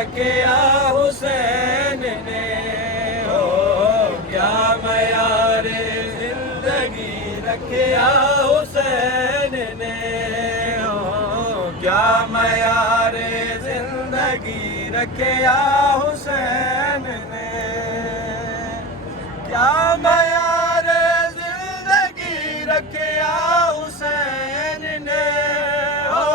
रखिया हुसैन ने, हो क्या मयारे जिंदगी रखिया हुसैन ने, हो क्या मयारे जिंदगी रखिया हुसैन ने, क्या मयारे जिंदगी रखिया हुसैन ने, हो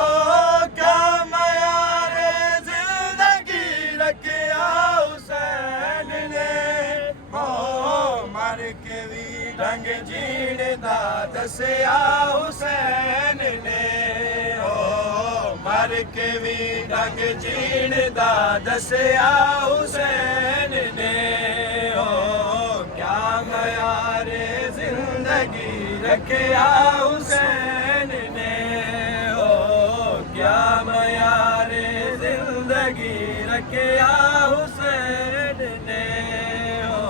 क्या मयारे जिंदगी रखिया हुसैन ने, हो मर के भी ढंग जीने दा दसिया हुसैन ने, हो मर के भी ढंग जीने दा दसिया हुसैन ने, हो क्या मयारे जिंदगी रखिया हुसैन ने, हो क्या मयारे जिंदगी रखिया हुसैन ने, हो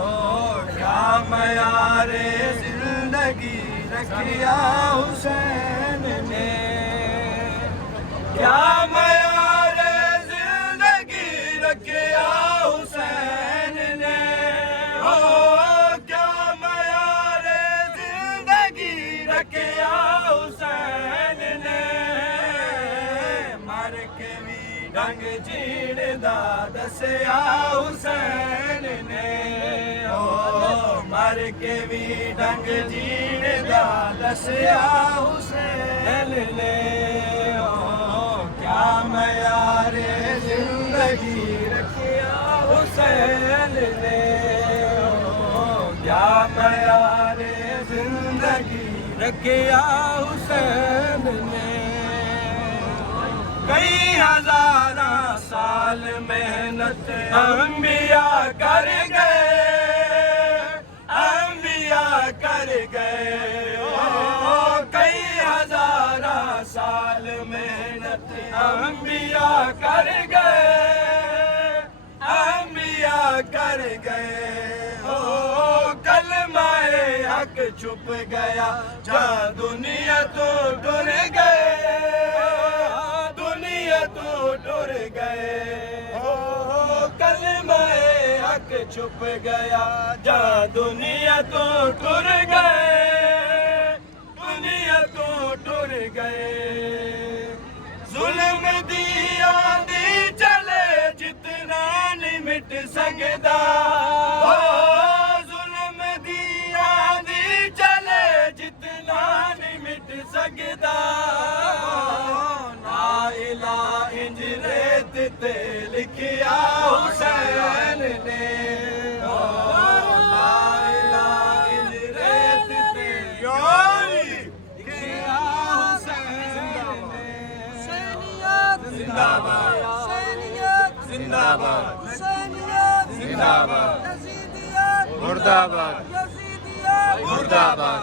क्या मयारे जिंदगी रखिया हुसैन ने, क्या मयारे जिंदगी रखिया हुसैन ने, हो क्या मयारे जिंदगी रखिया हुसैन ने, मर के भी ढंग जीण दा दसिया हुसैन ने, हो मर के भी ढंग जीण दा दसिया हुसैन ने, हो क्या मयारे जिंदगी रखिया हुसैन ने, हो क्या मयारे जिंदगी रखिया हुसैन ने, कई हजारा साल मेहनत अंबिया कर गए, अंबिया कर गए, कई हजारा साल मेहनत अंबिया कर गए, अंबिया कर गए, हो कलमाए हक छुप गया जहाँ दुनिया तो डर गए, दुनिया तो डर गए, हो कलमाए हक छुप गया जहाँ दुनिया तो डर गए, दुनिया तो डर गए, जुल्म दी आंधी चले जितना नहीं मिट सकदा, हो जुल्म दी आंधी चले जितना नहीं मिट सकदा, ला इलाहा इंज रेत ते लिखिया हुसैन ने, हो ला इलाहा इंज रेत ते लिखिया हुसैन ने, जिंदाबाद जिंदाबाद जिंदाबाद मुर्दाबाद मुर्दाबाद।